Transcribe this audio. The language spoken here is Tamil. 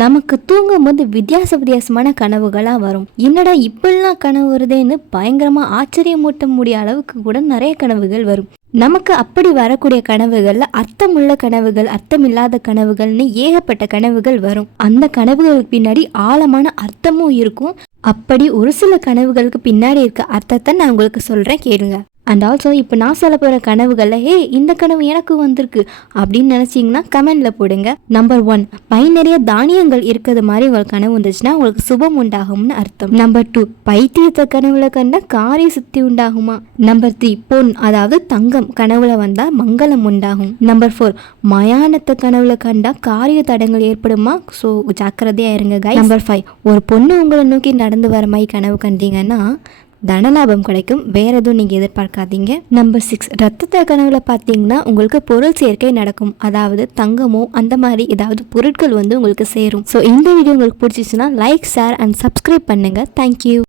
நமக்கு தூங்கும்போது வித்தியாசமான கனவுகளா வரும். என்னடா இப்படிலாம் கனவு வருதேன்னு பயங்கரமா ஆச்சரியமூட்ட முடிய அளவுக்கு கூட நிறைய கனவுகள் வரும். நமக்கு அப்படி வரக்கூடிய கனவுகள்ல அர்த்தமுள்ள கனவுகள், அர்த்தமில்லாத கனவுகள்னு ஏகப்பட்ட கனவுகள் வரும். அந்த கனவுகளுக்கு பின்னாடி ஆழமான அர்த்தமும் இருக்கும். அப்படி ஒரு சில கனவுகளுக்கு பின்னாடி இருக்க அர்த்தத்தை நான் உங்களுக்கு சொல்றேன், கேளுங்க. அண்ட் ஆல்சோ இப்போ நான் சொல்ல போகிற கனவுகளில் இந்த கனவு எனக்கு வந்திருக்கு அப்படின்னு நினச்சிங்கன்னா கமெண்டில் போடுங்க. நம்பர் 1, பை நிறைய தானியங்கள் இருக்கிறது மாதிரி உங்களுக்கு கனவு வந்துச்சுன்னா உங்களுக்கு சுபம் உண்டாகும்னு அர்த்தம். நம்பர் 2, பைத்தியத்தை கனவுல கண்டா காரிய சுத்தி உண்டாகுமா. நம்பர் 3, பொன் அதாவது தங்கம் கனவுல வந்தால் மங்களம் உண்டாகும். நம்பர் 4, மயானத்தை கனவுல கண்டா காரிய தடங்கள் ஏற்படுமா, ஸோ ஜாக்கிரதையாக இருங்க guys. நம்பர் 5, ஒரு பொண்ணு உங்களை நோக்கி நடந்து வர மாதிரி கனவு கண்டீங்கன்னா தனலாபம் கிடைக்கும், வேற எதுவும் நீங்கள் எதிர்பார்க்காதீங்க. நம்பர் 6, ரத்தத்தை கனவுல பார்த்தீங்கன்னா உங்களுக்கு பொருள் சேர்க்கை நடக்கும், அதாவது தங்கமோ அந்த மாதிரி ஏதாவது பொருட்கள் உங்களுக்கு சேரும். ஸோ இந்த வீடியோ உங்களுக்கு பிடிச்சிச்சுன்னா லைக், ஷேர் அண்ட் சப்ஸ்கிரைப் பண்ணுங்க. தேங்க்யூ.